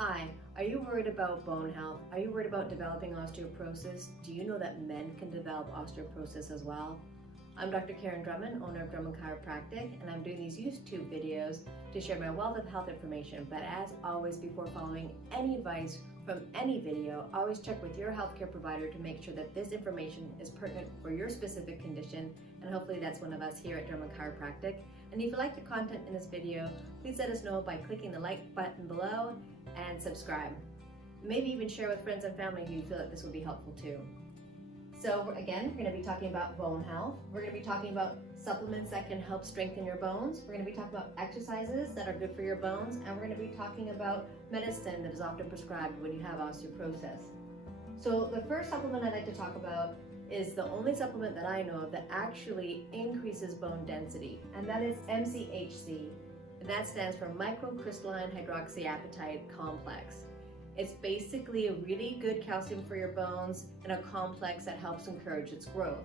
Hi, are you worried about bone health? Are you worried about developing osteoporosis? Do you know that men can develop osteoporosis as well? I'm Dr. Karin Drummond, owner of Drummond Chiropractic, and I'm doing these YouTube videos to share my wealth of health information. But as always, before following any advice from any video, always check with your healthcare provider to make sure that this information is pertinent for your specific condition, and hopefully that's one of us here at Drummond Chiropractic. And if you like the content in this video, please let us know by clicking the like button below and subscribe. Maybe even share with friends and family who you feel that this will be helpful too. So again, we're going to be talking about bone health. We're going to be talking about supplements that can help strengthen your bones. We're going to be talking about exercises that are good for your bones. And we're going to be talking about medicine that is often prescribed when you have osteoporosis. So the first supplement I'd like to talk about is the only supplement that I know of that actually increases bone density, and that is MCHC. And that stands for microcrystalline hydroxyapatite complex. It's basically a really good calcium for your bones and a complex that helps encourage its growth.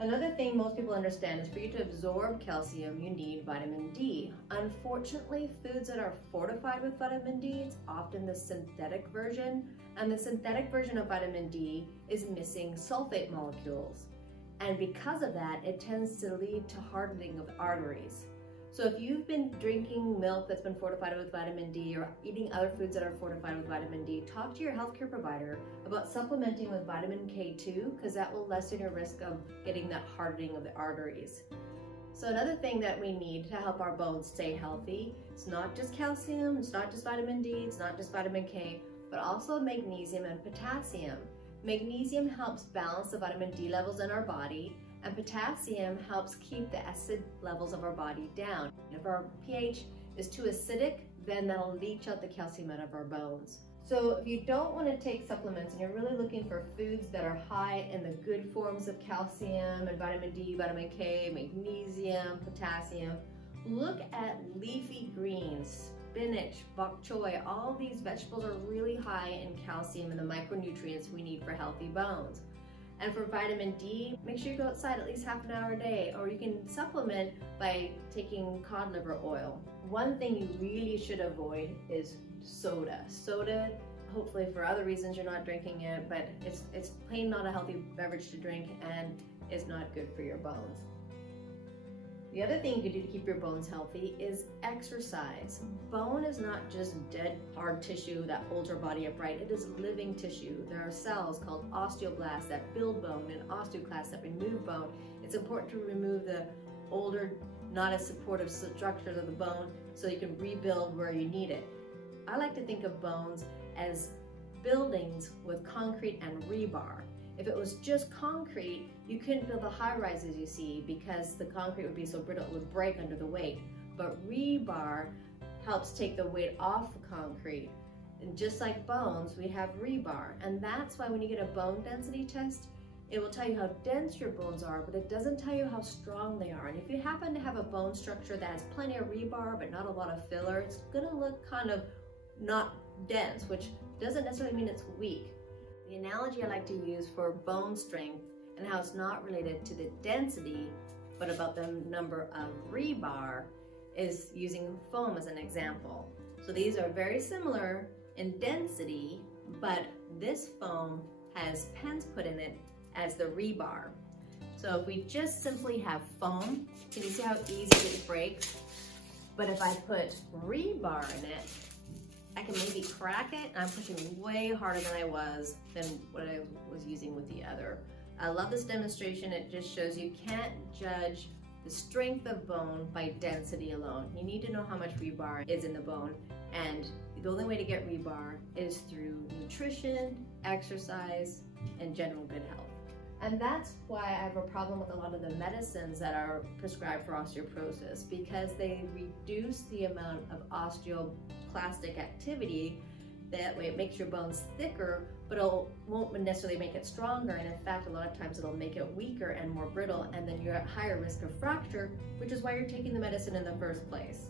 Another thing most people understand is for you to absorb calcium, you need vitamin D. Unfortunately, foods that are fortified with vitamin D, it's often the synthetic version, and the synthetic version of vitamin D is missing sulfate molecules. And because of that, it tends to lead to hardening of arteries. So if you've been drinking milk that's been fortified with vitamin D or eating other foods that are fortified with vitamin D, talk to your healthcare provider about supplementing with vitamin K2, because that will lessen your risk of getting that hardening of the arteries. So another thing that we need to help our bones stay healthy, it's not just calcium, it's not just vitamin D, it's not just vitamin K, but also magnesium and potassium. Magnesium helps balance the vitamin D levels in our body, and potassium helps keep the acid levels of our body down. If our pH is too acidic, then that'll leach out the calcium out of our bones. So if you don't want to take supplements and you're really looking for foods that are high in the good forms of calcium and vitamin D, vitamin K, magnesium, potassium, look at leafy greens, spinach, bok choy. All these vegetables are really high in calcium and the micronutrients we need for healthy bones. And for vitamin D, make sure you go outside at least half an hour a day, or you can supplement by taking cod liver oil. One thing you really should avoid is soda. Soda, hopefully for other reasons you're not drinking it, but it's plain not a healthy beverage to drink and is not good for your bones. The other thing you can do to keep your bones healthy is exercise. Bone is not just dead, hard tissue that holds our body upright. It is living tissue. There are cells called osteoblasts that build bone and osteoclasts that remove bone. It's important to remove the older, not as supportive structures of the bone so you can rebuild where you need it. I like to think of bones as buildings with concrete and rebar. If it was just concrete, you couldn't build the high rises you see because the concrete would be so brittle it would break under the weight. But rebar helps take the weight off the concrete. And just like bones, we have rebar. And that's why when you get a bone density test, it will tell you how dense your bones are, but it doesn't tell you how strong they are. And if you happen to have a bone structure that has plenty of rebar but not a lot of filler, it's gonna look kind of not dense, which doesn't necessarily mean it's weak. The analogy I like to use for bone strength and how it's not related to the density, but about the number of rebar, is using foam as an example. So these are very similar in density, but this foam has pens put in it as the rebar. So if we just simply have foam, can you see how easy it breaks? But if I put rebar in it, I can maybe crack it, and I'm pushing way harder than I was than what I was using with the other. I love this demonstration. It just shows you can't judge the strength of bone by density alone. You need to know how much rebar is in the bone, and the only way to get rebar is through nutrition, exercise, and general good health. And that's why I have a problem with a lot of the medicines that are prescribed for osteoporosis, because they reduce the amount of osteoclastic activity. That way it makes your bones thicker, but it won't necessarily make it stronger. And in fact, a lot of times it'll make it weaker and more brittle, and then you're at higher risk of fracture, which is why you're taking the medicine in the first place.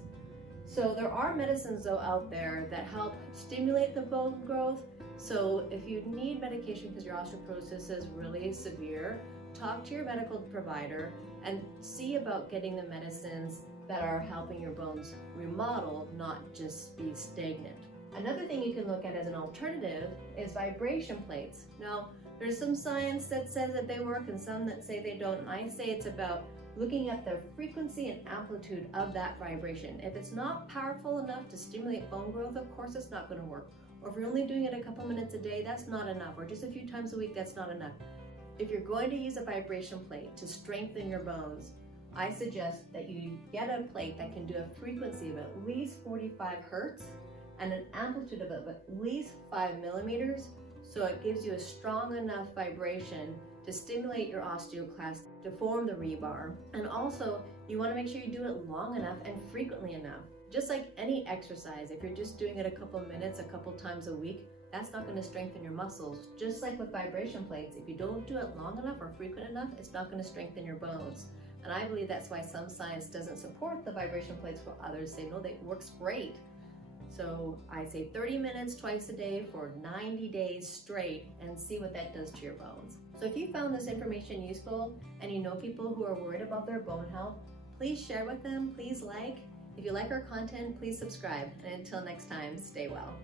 So there are medicines though out there that help stimulate the bone growth. So if you need medication because your osteoporosis is really severe, talk to your medical provider and see about getting the medicines that are helping your bones remodel, not just be stagnant. Another thing you can look at as an alternative is vibration plates. Now, there's some science that says that they work and some that say they don't. I say it's about looking at the frequency and amplitude of that vibration. If it's not powerful enough to stimulate bone growth, of course it's not going to work. Or if you're only doing it a couple minutes a day, that's not enough. Or just a few times a week, that's not enough. If you're going to use a vibration plate to strengthen your bones, I suggest that you get a plate that can do a frequency of at least 45 hertz and an amplitude of at least 5 millimeters, so it gives you a strong enough vibration to stimulate your osteoclast to form the rebar. And also, you want to make sure you do it long enough and frequently enough. Just like any exercise, if you're just doing it a couple minutes, a couple times a week, that's not going to strengthen your muscles. Just like with vibration plates, if you don't do it long enough or frequent enough, it's not going to strengthen your bones. And I believe that's why some science doesn't support the vibration plates, while others say, no, that works great. So I say 30 minutes twice a day for 90 days straight and see what that does to your bones. So if you found this information useful and you know people who are worried about their bone health, please share with them, please like. If you like our content, please subscribe. And until next time, stay well.